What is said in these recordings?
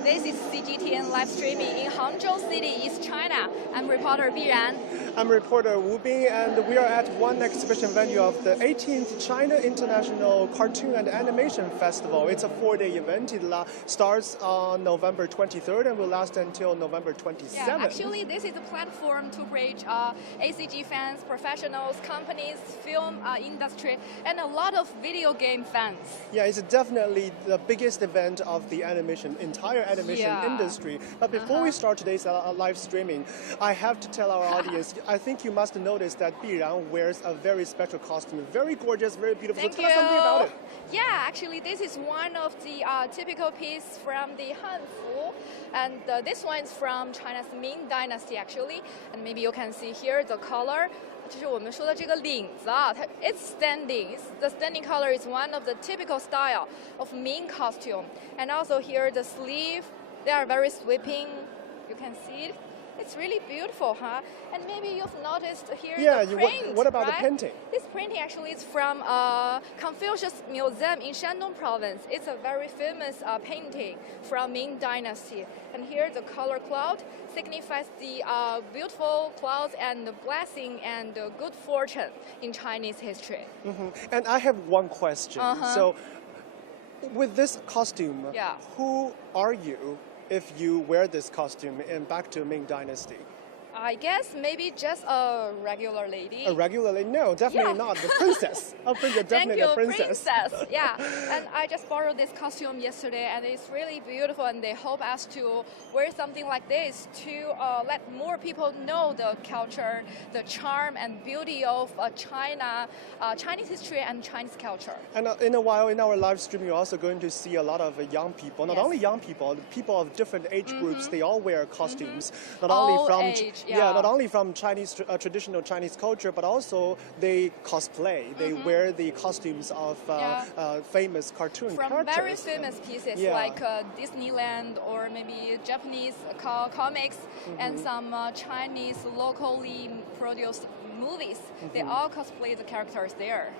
This is CGTN live streaming in Hangzhou City, East China. I'm reporter Biran. I'm reporter Wu Bing, and we are at one exhibition venue of the 18th China International Cartoon and Animation Festival. It's a 4-day event. It starts on November 23rd and will last until November 27th. Yeah, actually, this is a platform to reach ACG fans, professionals, companies, film industry, and a lot of video game fans. Yeah, it's definitely the biggest event of the entire animation industry. But before we start today's live streaming, I have to tell our audience, I think you must notice that Biran wears a very special costume. Very gorgeous, very beautiful. Thank so tell us something about it. Yeah, actually, this is one of the typical pieces from the Hangzhou. And this one is from China's Ming Dynasty, actually. And maybe you can see here the color. 就是我们说的这个领子啊，它 it's standing. The standing color is one of the typical style of Ming costume. And also here the sleeve, they are very sweeping. You can see it. It's really beautiful, huh? And maybe you've noticed here the print, what about right? the painting? This painting actually is from Confucius Museum in Shandong province. It's a very famous painting from Ming Dynasty. And here the color cloud signifies the beautiful clouds and the blessing and good fortune in Chinese history. And I have one question. So, with this costume, who are you if you wear this costume and back to Ming Dynasty? I guess maybe just a regular lady. A regular lady? No, definitely not. The princess. A princess, definitely a princess. Yeah, and I just borrowed this costume yesterday, and it's really beautiful. And they hope us to wear something like this to let more people know the culture, the charm and beauty of China, Chinese history and Chinese culture. And in a while, in our live stream, you're also going to see a lot of young people. Not only young people, people of different age groups. They all wear costumes. Not only from age. not only from Chinese traditional Chinese culture, but also they cosplay. They wear the costumes of famous cartoon characters. From very famous pieces like Disneyland or maybe Japanese comics and some Chinese locally produced movies. They all cosplay the characters there.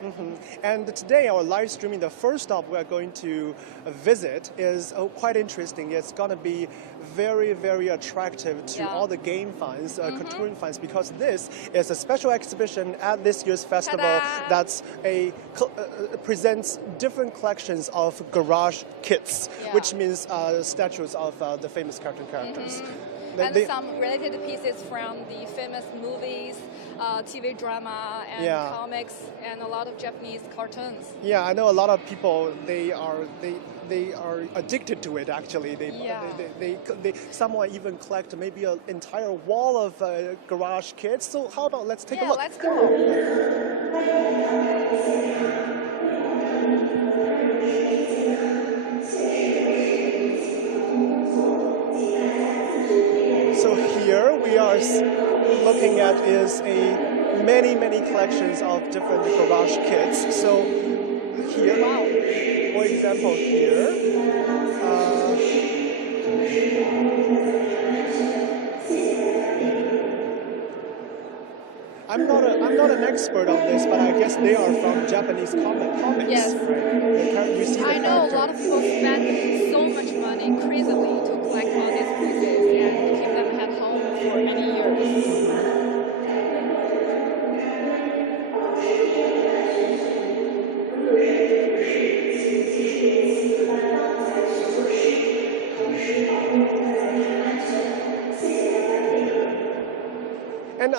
And today, our live streaming, the first stop we're going to visit is quite interesting. It's going to be very, very attractive to all the game fans, cartoon fans, because this is a special exhibition at this year's festival that's presents different collections of garage kits, which means statues of the famous cartoon characters. And some related pieces from the famous movies, TV drama, and comics, and a lot of Japanese cartoons. Yeah, I know a lot of people. They are addicted to it. Actually, they somewhat even collect maybe an entire wall of garage kits. So how about let's take a look? Let's go. So here we are looking at is many collections of different garage kits. So here, for example, here. I'm not an expert on this, but I guess they are from Japanese comics. Yes. Right? You see I know a lot of people spend so much money crazily to collect all these pieces and keep them at home for many years.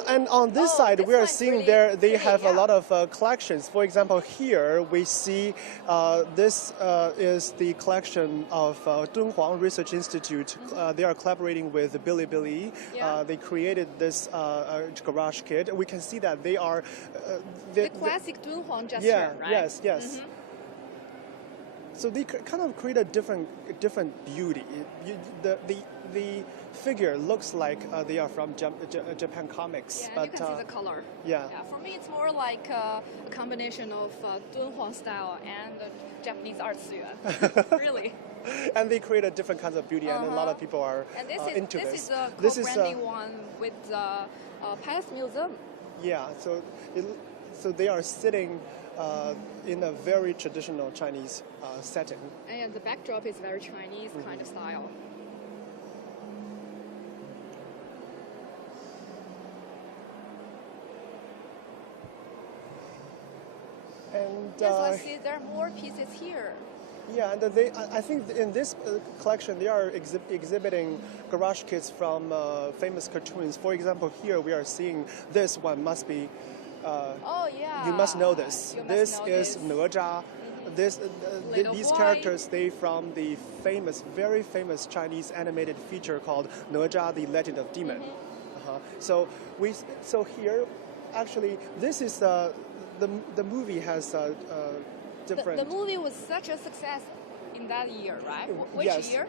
And on this side, we are seeing they have a lot of collections. For example, here we see this is the collection of Dunhuang Research Institute. They are collaborating with Bilibili. They created this garage kit. We can see that they are the classic Dunhuang gesture, right? Yes. So they kind of create a different beauty. The figure looks like they are from Japan comics. But you can see the color. For me, it's more like a combination of Dunhuang style and Japanese art style. Really. And they create a different kinds of beauty, and a lot of people are into this. This is a co-branding one with the Palace Museum. Yeah. So they are sitting in a very traditional Chinese setting. And the backdrop is very Chinese kind of style. Yes, let's see. There are more pieces here. Yeah, and I think in this collection they are exhibiting garage kits from famous cartoons. For example, here we are seeing this one must be. Oh yeah. You must know this. This is Little Naja. These boy. characters, they from the very famous Chinese animated feature called Naja, the Legend of Demon. So here, actually, this is the movie has different. The movie was such a success in that year, right? Which yes. year?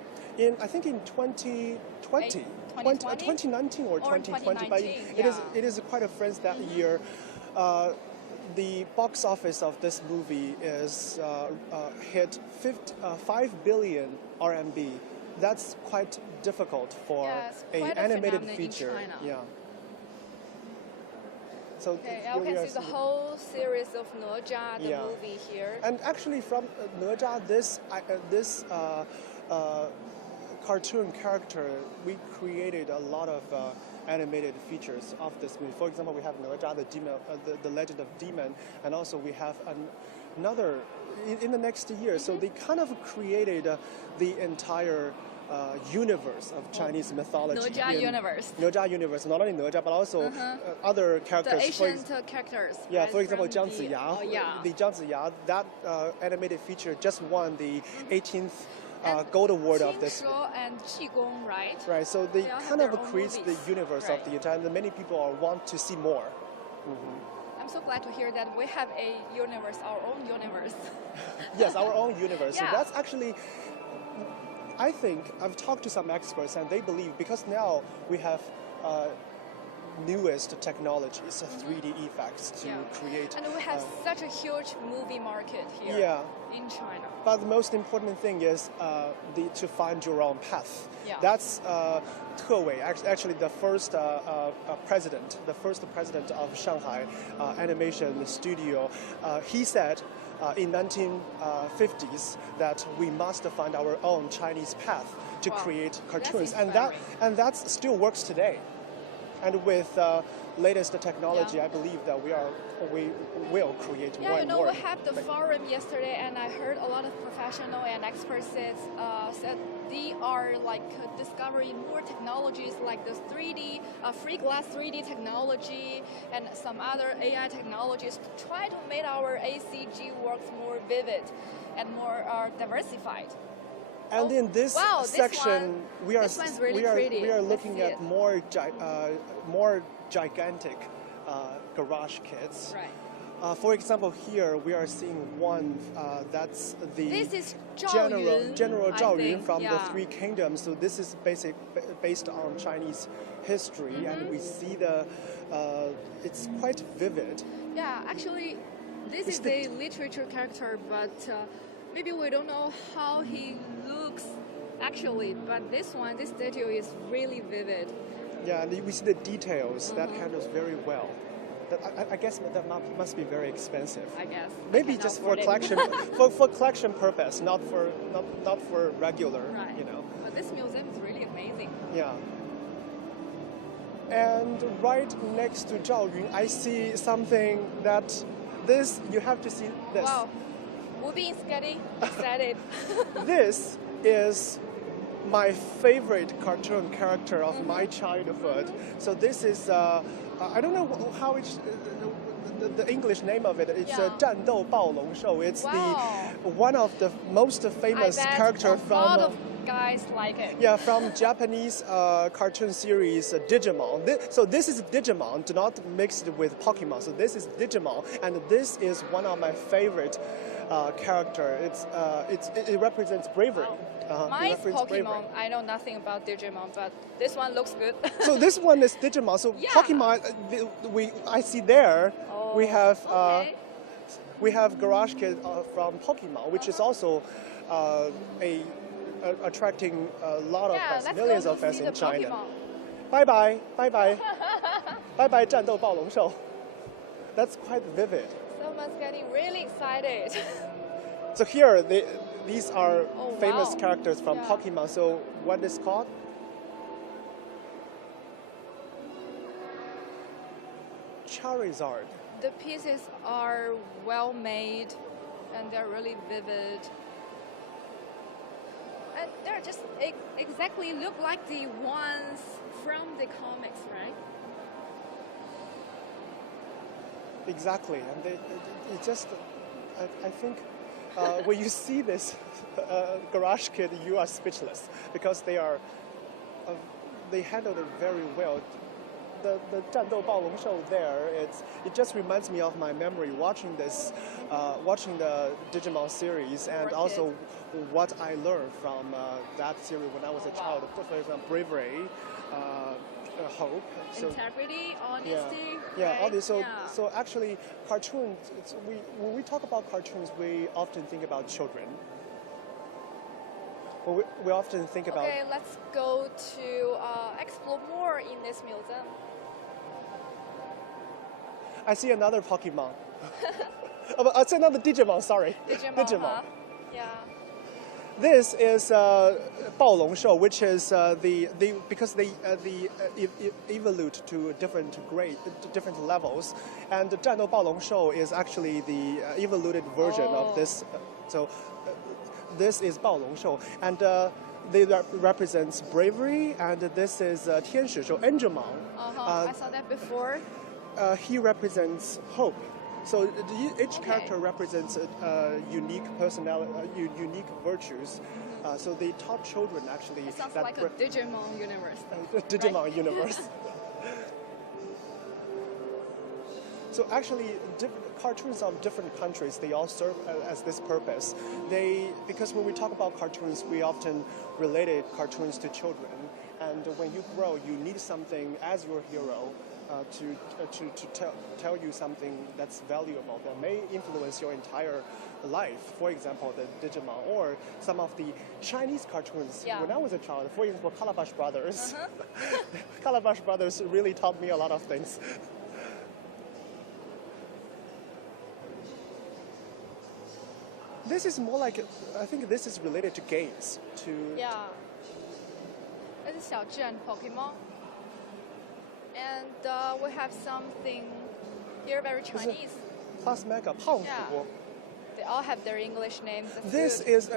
I think in 2020. 2019 or 2020, but it is quite a friend that year. The box office of this movie is hit 5 billion RMB. That's quite difficult for an animated feature. In China. Yeah. So okay, you can see the whole series of Naja, the movie here. And actually, from Naja, this cartoon character, we created a lot of animated features of this movie. For example, we have Naja, the demon, the Legend of Demon, and also we have another in the next year. So they kind of created the entire universe of Chinese mythology. Naja universe. Naja universe, not only Naja, but also other characters. The ancient characters. Yeah, right, for example, Jiang Ziya. The Jiang Ziya, that animated feature just won the 18th Gold Award of this. And Qigong, right? Right, so they kind of create the universe of the entire, and many people want to see more. I'm so glad to hear that we have a universe, our own universe. Yes, our own universe. Yeah. So that's actually, I think, I've talked to some experts and they believe because now we have newest technologies, 3D effects to create. And we have such a huge movie market here in China. But the most important thing is to find your own path. Yeah. That's Te Wei, actually the first president of Shanghai Animation Studio. He said in 1950s that we must find our own Chinese path to create cartoons, and that still works today. And with latest technology, I believe that we will create more and more. We had the forum yesterday, and I heard a lot of professional and experts said they are discovering more technologies like this 3D, free glass 3D technology, and some other AI technologies to try to make our ACG works more vivid and more diversified. And in this section, we are looking at more gigantic garage kits. Right. For example, here we are seeing one that's the this is General Zhao Yun from the Three Kingdoms. So this is based on Chinese history, and we see it's quite vivid. Yeah, actually, this is a literature character, but maybe we don't know how he looks actually, but this statue is really vivid. Yeah, and we see the details that handles very well. I guess that must be very expensive. I guess. Maybe just for collection, for collection purpose, not for regular. Right. You know. But this museum is really amazing. Yeah. And right next to Zhao Yun, I see something that you have to see this. Wow. Movie is getting excited. This is my favorite cartoon character of my childhood. So this is, I don't know how it's, the English name of it. It's 战斗暴龙兽. It's one of the most famous character from. A lot of guys like it. Yeah, from Japanese cartoon series Digimon. So this is Digimon, do not mix it with Pokemon. So this is Digimon, and this is one of my favorite character. It represents bravery. Mine's Pokemon. Bravery. I know nothing about Digimon, but this one looks good. So this one is Digimon. So Pokemon, I see there we have Garage Kid from Pokemon, which is also attracting a lot of fans, millions of fans in China. Bye bye, bye bye, bye bye, 战斗暴龙兽. That's quite vivid. Someone's getting really excited. So here, these are famous characters from Pokemon. So what is called? Charizard. The pieces are well made. and they're really vivid. And they're just exactly look like the ones from the comics, right? Exactly, and it just, I think, when you see this garage kid, you are speechless because they handled it very well. The 战斗暴龙 show there, it just reminds me of my memory watching this, watching the Digimon series, and also what I learned from that series when I was a child. For example, bravery, hope, integrity, honesty. Yeah, right? all this. So actually, cartoons. When we talk about cartoons, we often think about children. Well, we often think about. Okay, let's go to explore more in this museum. I see another Pokemon. It's another Digimon. Sorry, Digimon. Huh? Yeah. This is Bao Long Show, which is because they evolve to different levels, and the 战斗暴龙 Show is actually the evolved version of this. So this is Bao Long Show, and they represents bravery, and this is 天使 show, Angelmon. I saw that before. He represents hope. So each character represents a unique personality, unique virtues. So they taught children actually. It sounds like a Digimon universe. Digimon universe. So actually, cartoons of different countries, they all serve as this purpose. Because when we talk about cartoons, we often related cartoons to children. And when you grow, you need something as your hero to tell you something that's valuable, that may influence your entire life. For example, the Digimon or some of the Chinese cartoons. Yeah. When I was a child, for example, Calabash Brothers. Calabash Brothers really taught me a lot of things. This is more like, I think this is related to games. Yeah. This is 小镇 Pokemon. And we have something here very Chinese. Plus Mega, 胖虎. Yeah. They all have their English names. This is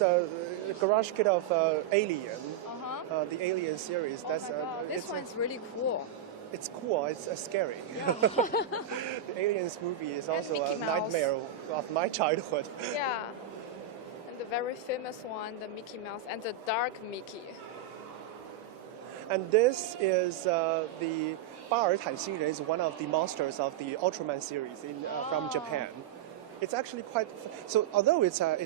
a garage kit of Alien, the Alien series. This one's really cool. It's cool. It's scary. Yeah. The Aliens movie is also a nightmare of my childhood. Yeah. And the very famous one, the Mickey Mouse and the Dark Mickey. And this is the 巴尔坦星人 is one of the monsters of the Ultraman series from Japan. It's actually quite so. Although it's an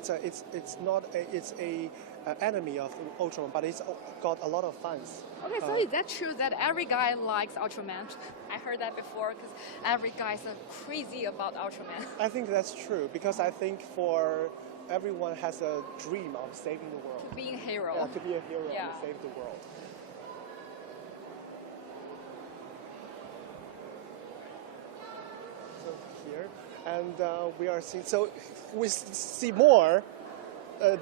enemy of Ultraman, but it's got a lot of fans. Okay, so is that true that every guy likes Ultraman? I heard that before because every guy is crazy about Ultraman. I think that's true because I think for everyone has a dream of saving the world. To being a hero. Yeah, to be a hero and save the world. So here, and we are seeing. So we see more.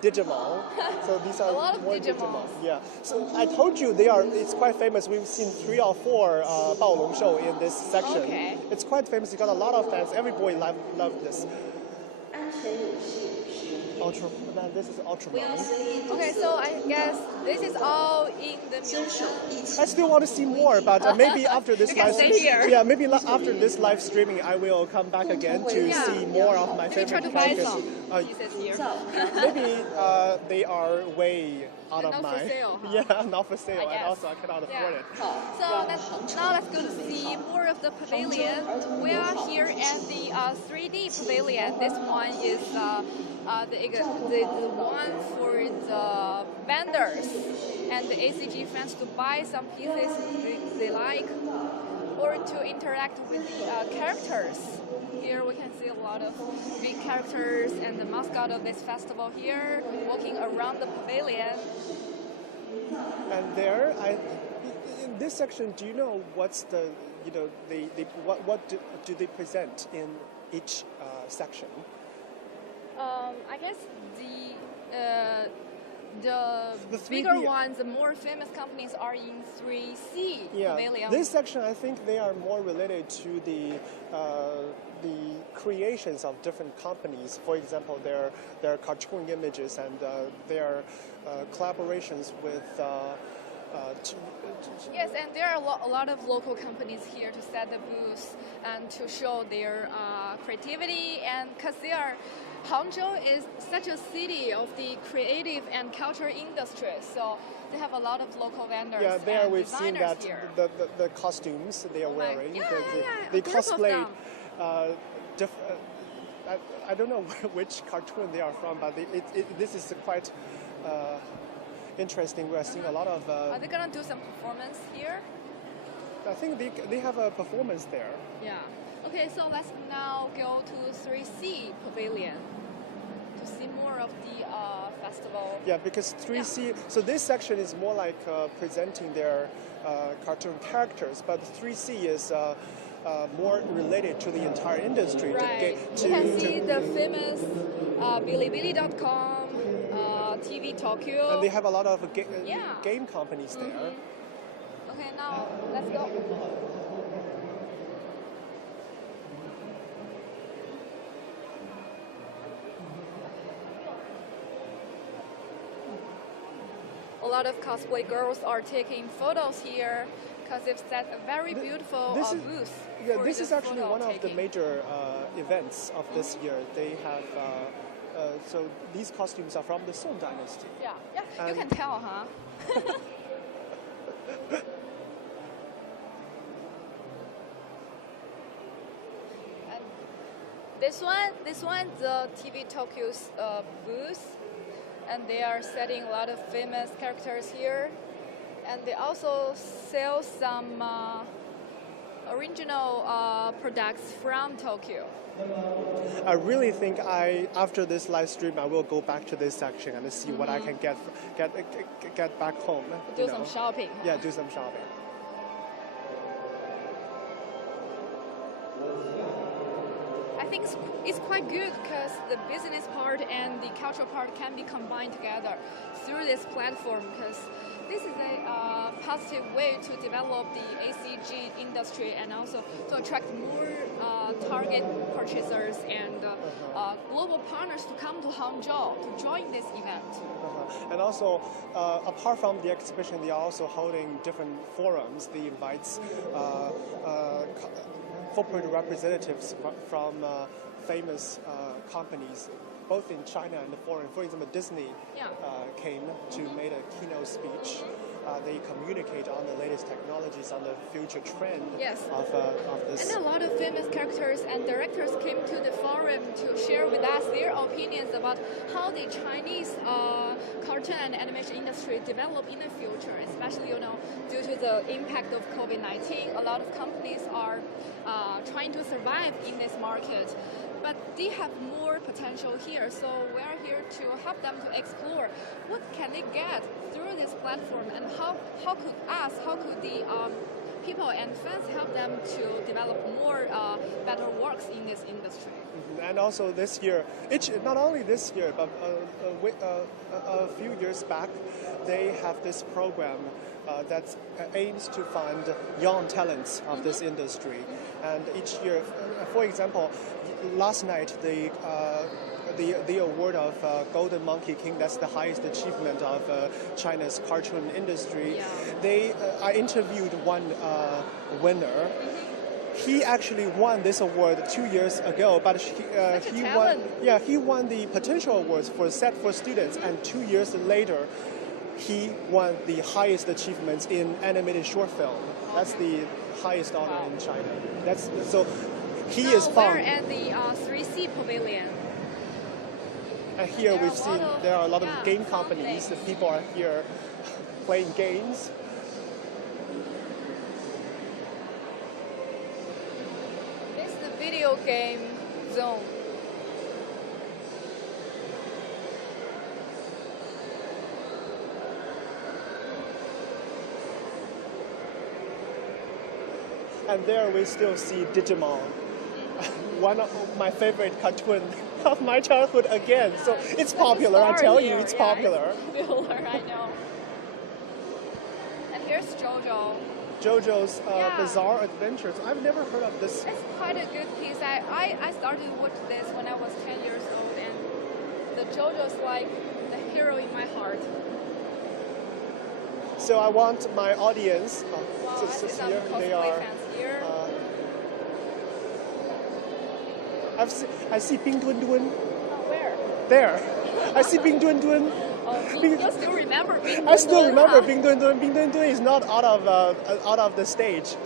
Digimon. So these are a lot of more Digimon. Yeah. So I told you they are. It's quite famous. We've seen 3 or 4 Bao Long show in this section. Okay. It's quite famous. It got a lot of fans. Every boy loved this. Ultraman. This is Ultraman. Okay, so I guess this is all in the museum. I still want to see more, but maybe after this live streaming, yeah, maybe after this live streaming, I will come back again to see more of my favorite try to buy characters. some pieces here. Maybe they are way out of not my. for sale, huh? Yeah, not for sale, and guess. also I cannot afford it. So now let's go to see more of the pavilion. We are here at the 3D pavilion. This one is the one for the vendors and the ACG fans to buy some pieces they like or to interact with the characters. Here we can see a lot of big characters and the mascot of this festival here walking around the pavilion. And there, in this section, do you know what's the, what do they present in each section? I guess the 3D, bigger ones, the more famous companies are in 3C pavilion. This section, I think they are more related to the creations of different companies. For example, their cartoon images and their collaborations with. Yes, and there are a lot of local companies here to set the booths and to show their creativity, and because Hangzhou is such a city of the creative and culture industry, so they have a lot of local vendors. Yeah, there and we've seen that here. the costumes they are wearing. They cosplay. I don't know which cartoon they are from, but this is quite interesting. We are seeing a lot of. Are they gonna do some performance here? I think they have a performance there. Yeah. Okay, so let's now go to 3C Pavilion to see more of the festival. Yeah, because 3C, so this section is more like presenting their cartoon characters, but 3C is more related to the entire industry. Right. You can see the famous Bilibili.com, TV Tokyo. And they have a lot of game companies there. Okay, now let's go. A lot of cosplay girls are taking photos here because they've set a very beautiful booth. Yeah, this is actually one of the major events of this year. They have, so these costumes are from the Song Dynasty. Yeah, you can tell, huh? And this one's the TV Tokyo's booth. And they are setting a lot of famous characters here. And they also sell some original products from Tokyo. I really think after this live stream, I will go back to this section and see what I can get back home. Do some shopping. Yeah, do some shopping. I think it's quite good because the business part and the cultural part can be combined together through this platform, because this is a positive way to develop the ACG industry and also to attract more target purchasers and global partners to come to Hangzhou to join this event. And also, apart from the exhibition, they are also holding different forums. They invite corporate representatives from famous companies, both in China and foreign. For example, Disney came to make a keynote speech. They communicate on the latest technologies, on the future trend of this. And a lot of famous characters and directors came to the forum to share with us their opinions about how the Chinese cartoon and animation industry develop in the future, especially, due to the impact of COVID-19. A lot of companies are trying to survive in this market, but they have more potential here. So we're here to help them to explore what can they get through this platform, and how could the people and fans help them to develop more better works in this industry. And also this year, not only this year, but a few years back, they have this program that aims to fund young talents of this industry. And each year, for example, last night the award of Golden Monkey King, that's the highest achievement of China's cartoon industry. I interviewed one winner. He actually won this award 2 years ago, but he won the potential awards set for students, and 2 years later he won the highest achievements in animated short film. That's the highest honor in China. He is found. We're at the 3C Pavilion. And here we've seen there are a lot of game companies. The people are here playing games. This is the video game zone. And there we still see Digimon. one of my favorite cartoon of my childhood again. So it's popular. I tell you, it's popular. It's popular, I know. And here's JoJo. JoJo's Bizarre Adventures. I've never heard of this. It's quite a good piece. I started to watch this when I was 10 years old, and the JoJo's like the hero in my heart. So I want my audience. Wow, I see some cosplay fans here. I see Bing Dun Dun. Where? There. I see Bing Dun Dun. You still remember Bing Dun Dun? I still remember Bing Dun Dun. Bing Dun Dun is not out of the stage.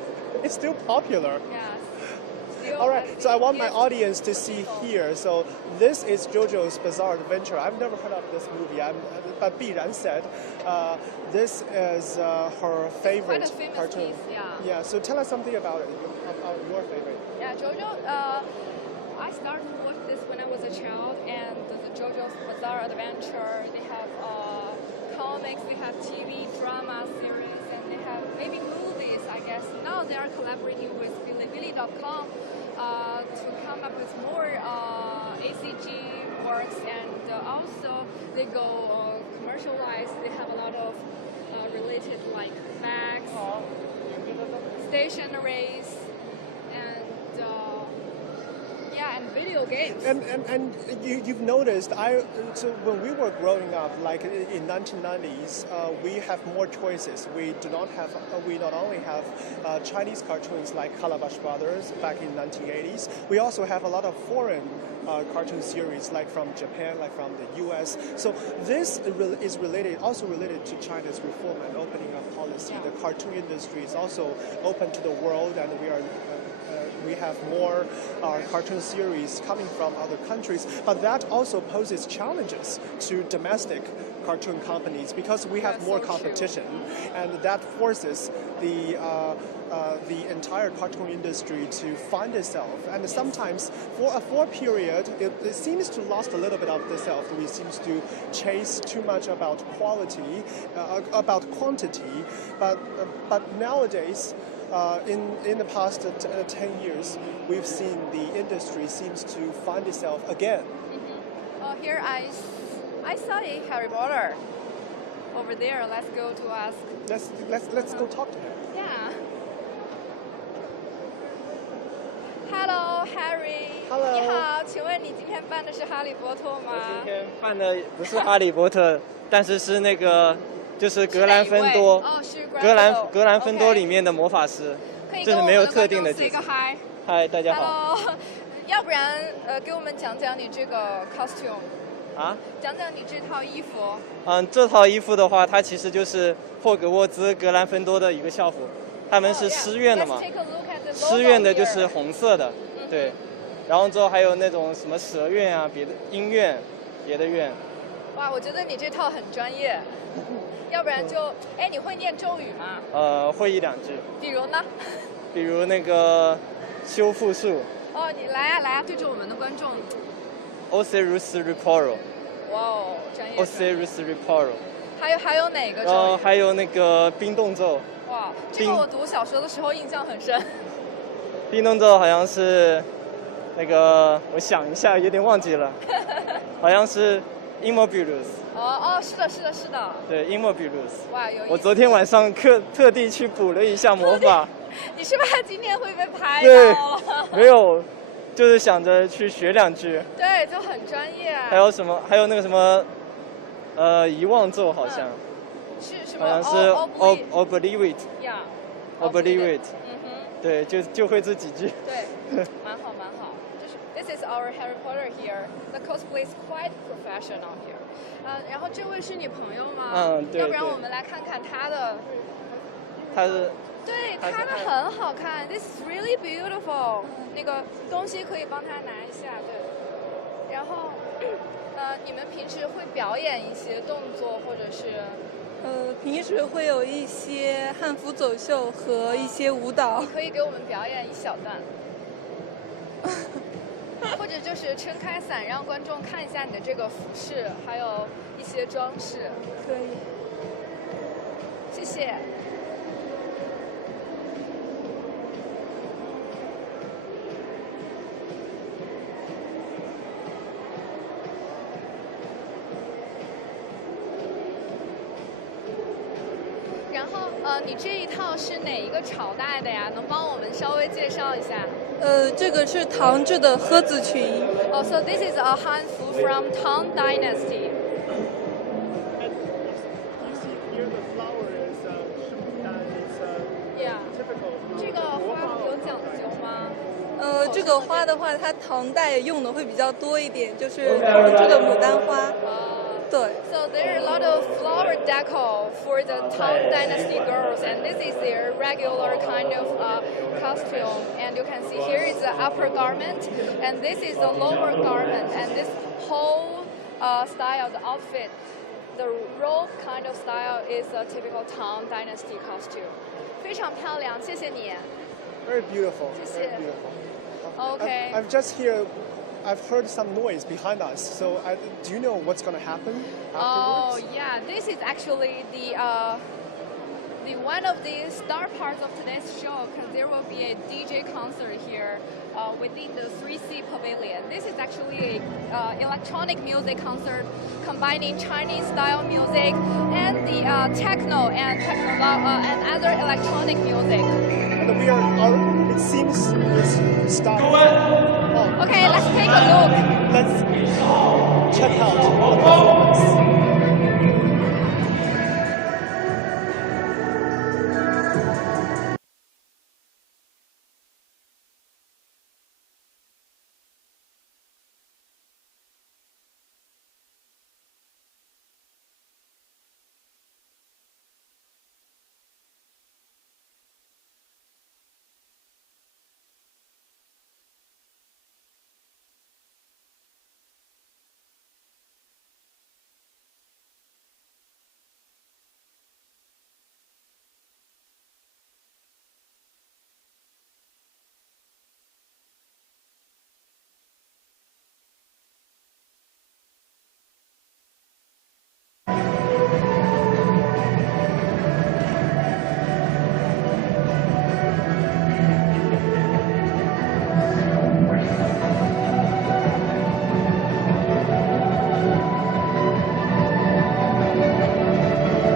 It's still popular. Yes. All right, so I want my audience to see here. So this is JoJo's Bizarre Adventure. I've never heard of this movie. But Biran said this is her favorite cartoon. Piece, yeah. So tell us something about it. About your favorite. Yeah, JoJo. I started to watch this when I was a child, and the JoJo's Bizarre Adventure. They have comics, they have TV drama series, and they have maybe movies. I guess now they are collaborating with Bilibili.com to come up with more ACG works, and also they go commercialized. They have a lot of related like bags, stationaries, and and video games. And you've noticed, so when we were growing up, like in 1990s, we have more choices. We not only have Chinese cartoons like Calabash Brothers back in 1980s. We also have a lot of foreign cartoon series like from Japan, like from the U.S. So this is also related to China's reform and opening up policy. The cartoon industry is also open to the world, and we have more cartoon series coming from other countries, but that also poses challenges to domestic cartoon companies because we have more competition, and that forces the entire cartoon industry to find itself. And sometimes, for a period, it seems to lost a little bit of itself. We seems to chase too much about quality, about quantity, but nowadays. In the past 10 years, we've seen the industry seems to find itself again. Mm-hmm. Oh, here I saw a Harry Potter over there. Let's go to ask. Let's go talk to him. Yeah. Hello, Harry. Hello. 你好，请问你今天扮的是哈利波特吗？我今天扮的不是哈利波特，但是是那个。就是格兰芬多，格兰芬多里面的魔法师，这是没有特定的角色。嗨，大家好。要不然给我们讲讲你这个 costume。啊？讲讲你这套衣服。这套衣服的话，它其实就是霍格沃兹格兰芬多的一个校服，他们是师院的嘛。师院的就是红色的，对。然后之后还有那种什么蛇院啊，别的鹰院，别的院。哇，我觉得你这套很专业。要不然就，你会念咒语吗？会一两句。比如呢？比如那个修复术。哦，你来啊，对着我们的观众。Osiris Reparo。哇哦，专业。Osiris Reparo。还有哪个咒语？还有那个冰冻咒。哇，这个我读小说的时候印象很深。冰冻咒好像是那个，我想一下，有点忘记了，好像是 Immobilus。是的。对 ，Immobilus。哇，有意思。我昨天晚上特地去补了一下魔法。你是怕今天会被拍到？对，没有，就是想着去学两句。对，就很专业。还有什么？还有那个什么，遗忘咒好像。是什么？好像是 Obliviate。Obliviate。对，就会这几句。对，蛮好。就是 This is our Harry Potter here. The cosplay is quite professional here. 然后这位是你朋友吗？对。要不然我们来看看他的。他是。对，他的很好看。This is really beautiful. 那个东西可以帮他拿一下，对。然后，你们平时会表演一些动作，或者是？平时会有一些汉服走秀和一些舞蹈。你可以给我们表演一小段。或者就是撑开伞，让观众看一下你的这个服饰，还有一些装饰。可以。谢谢。你这一套是哪一个朝代的呀？能帮我们稍微介绍一下？这个是唐制的诃子裙。Oh, so this is a hanfu from Tang Dynasty. You see here the flower is Yeah. typical. 这个花有讲究吗？这个花的话，它唐代用的会比较多一点，就是唐制的牡丹花。对。So there are a lot of flower deco for the Tang Dynasty girls, and this is their regular kind of costume. And you can see here is the upper garment, and this is the lower garment, and this whole style, the outfit, the robe kind of style is a typical Tang Dynasty costume. 非常漂亮，谢谢你。Very beautiful. 谢谢。 Very beautiful. Okay. I've just here. I've heard some noise behind us. So do you know what's going to happen Oh afterwards? yeah, this is actually the one of the star parts of today's show, because there will be a DJ concert here within the 3C Pavilion. This is actually a electronic music concert combining Chinese style music and the techno and other electronic music. And we are. It seems it's starting. Oh, Okay, let's take a look. let's check out the performance.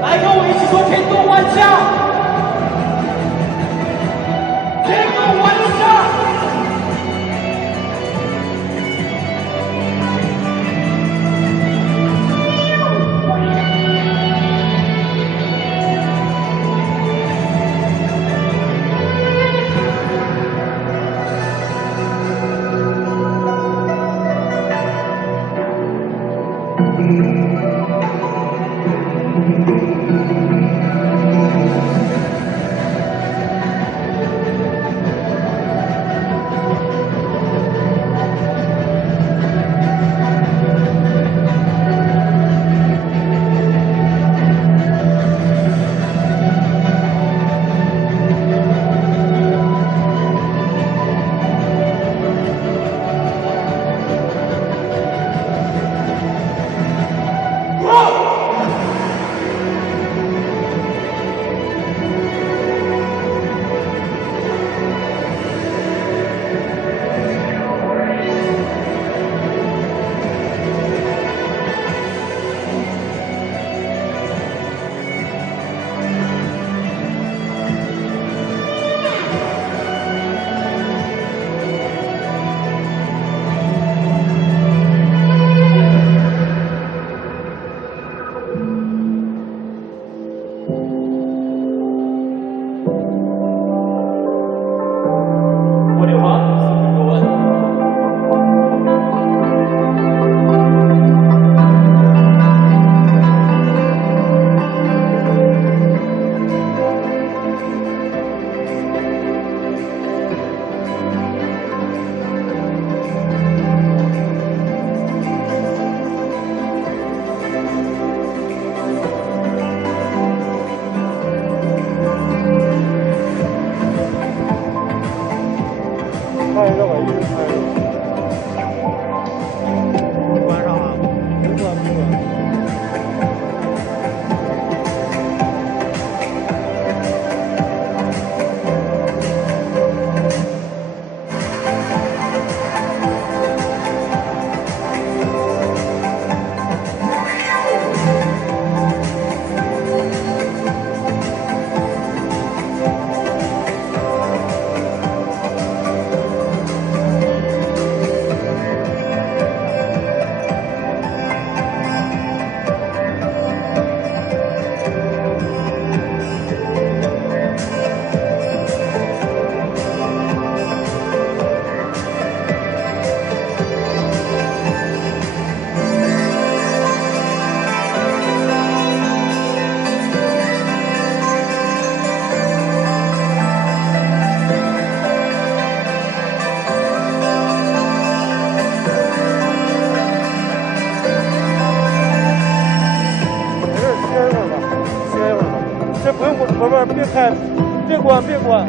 来，跟我一起说天动万象，天动万象。别开，别关，别关。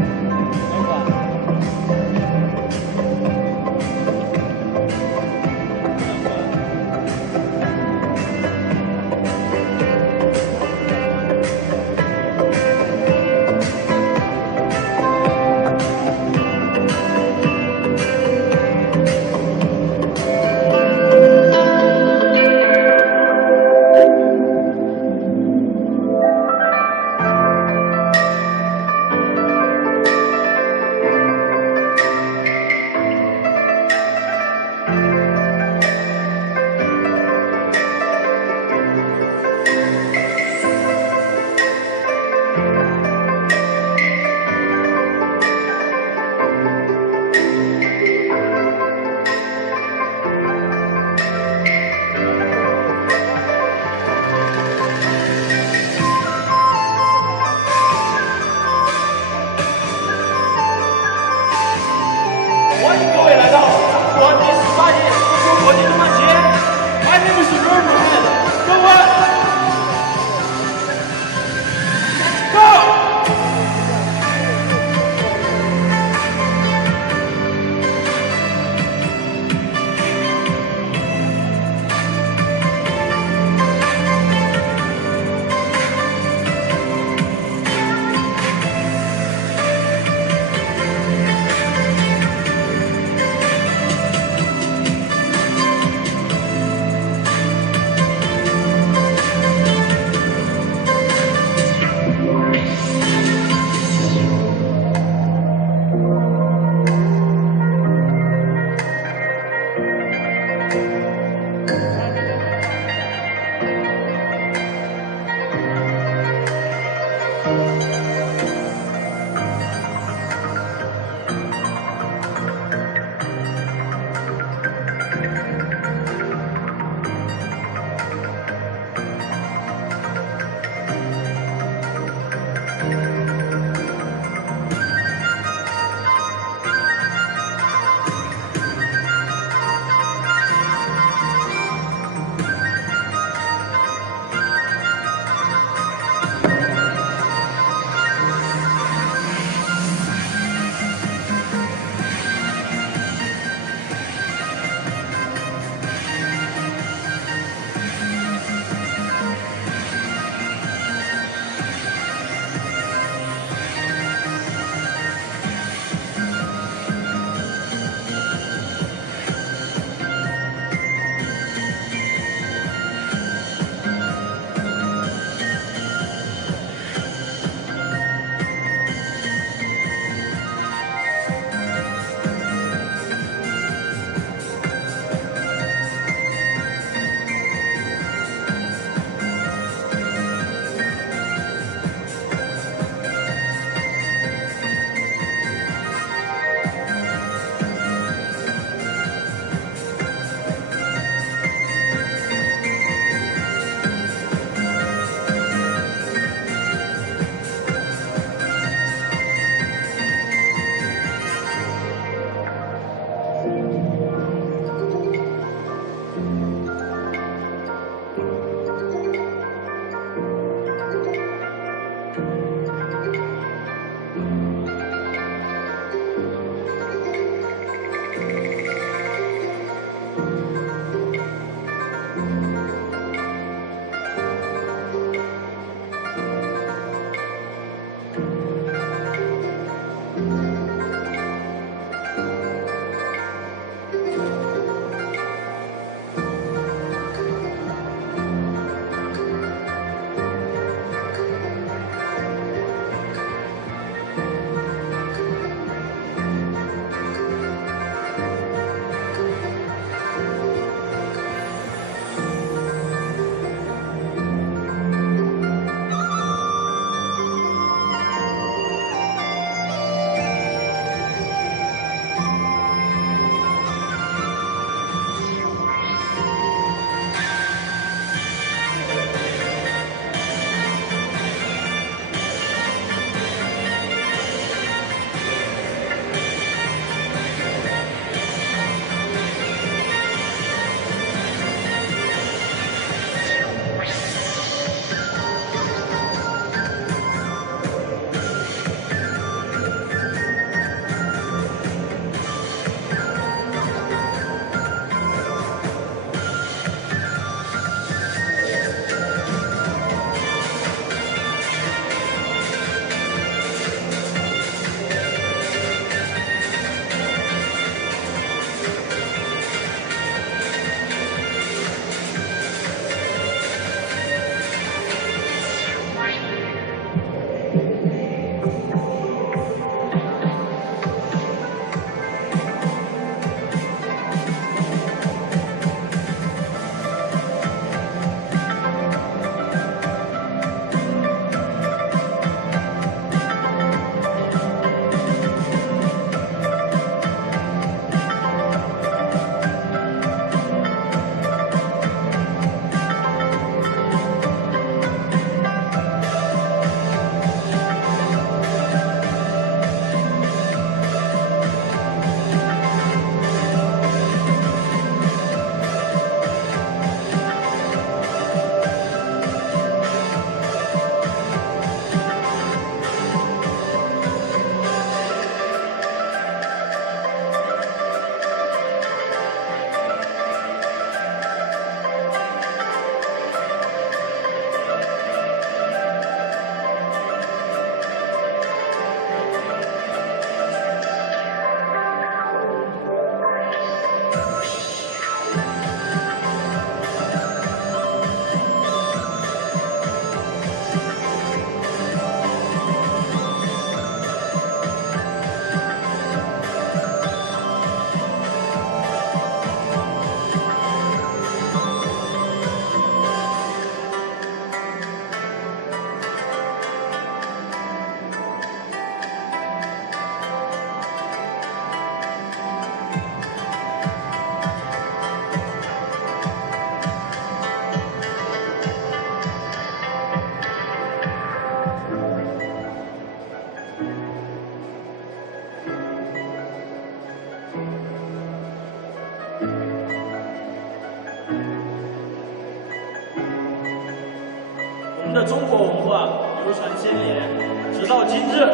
中国文化流传千年，直到今日，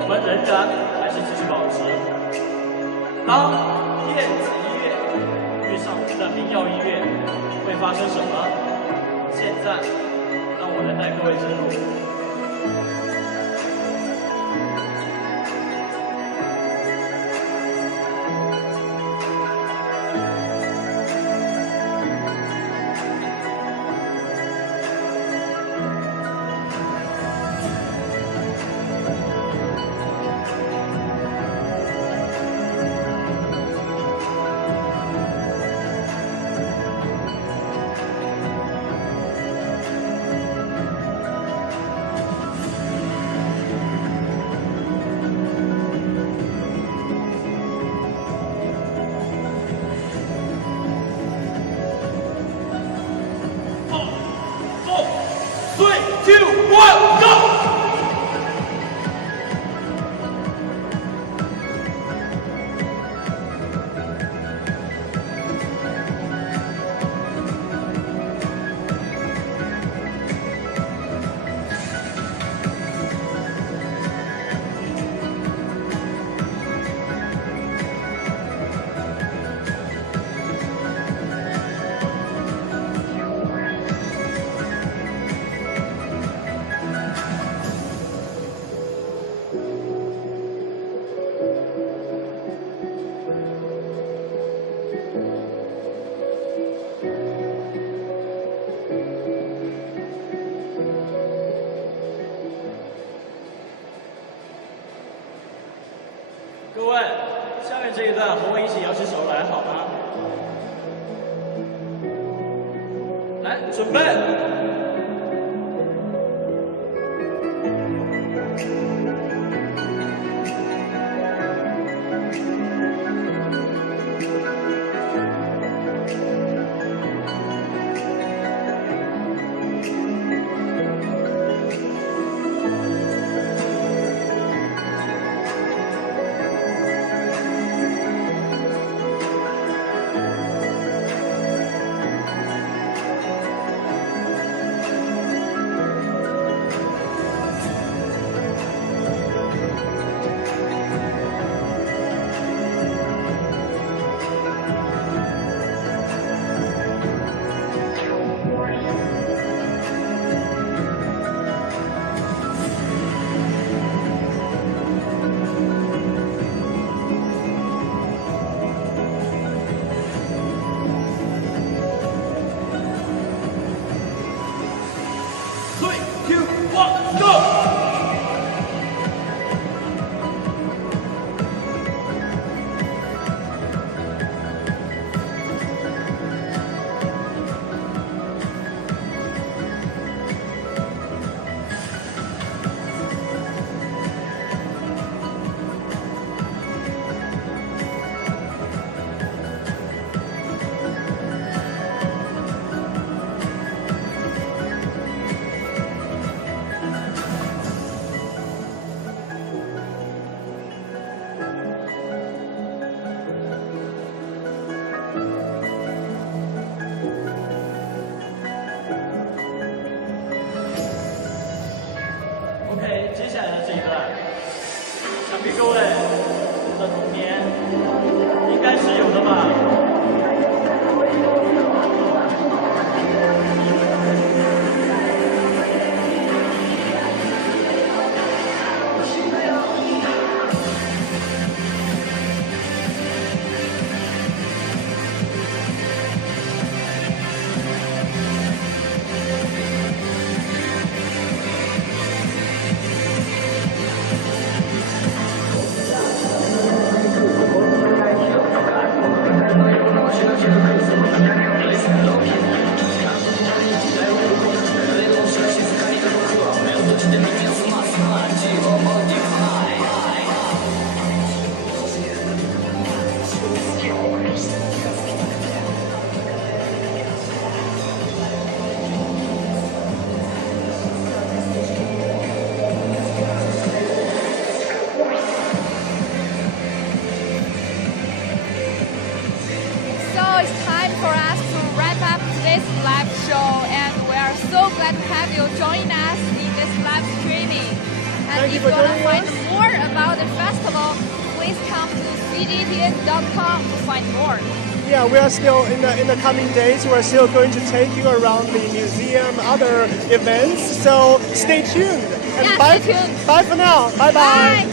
我们仍然还是继续保持。当电子音乐遇上我们的民谣音乐，会发生什么？现在，让我来带各位进入。 3, 2, 1, go! 各位，下面这一段和我一起摇起手来，好吗？来，准备。 OK， 接下来的这一段，想必各位的童年应该是有的吧。glad to have you join us in this live streaming. And Thank if you you for want to joining find us. more about the festival, please come to CGTN.com to find more. Yeah, we are still in the coming days. We're still going to take you around the museum, other events. So stay tuned. And Yeah, bye, stay tuned. bye for now. Bye bye. Bye.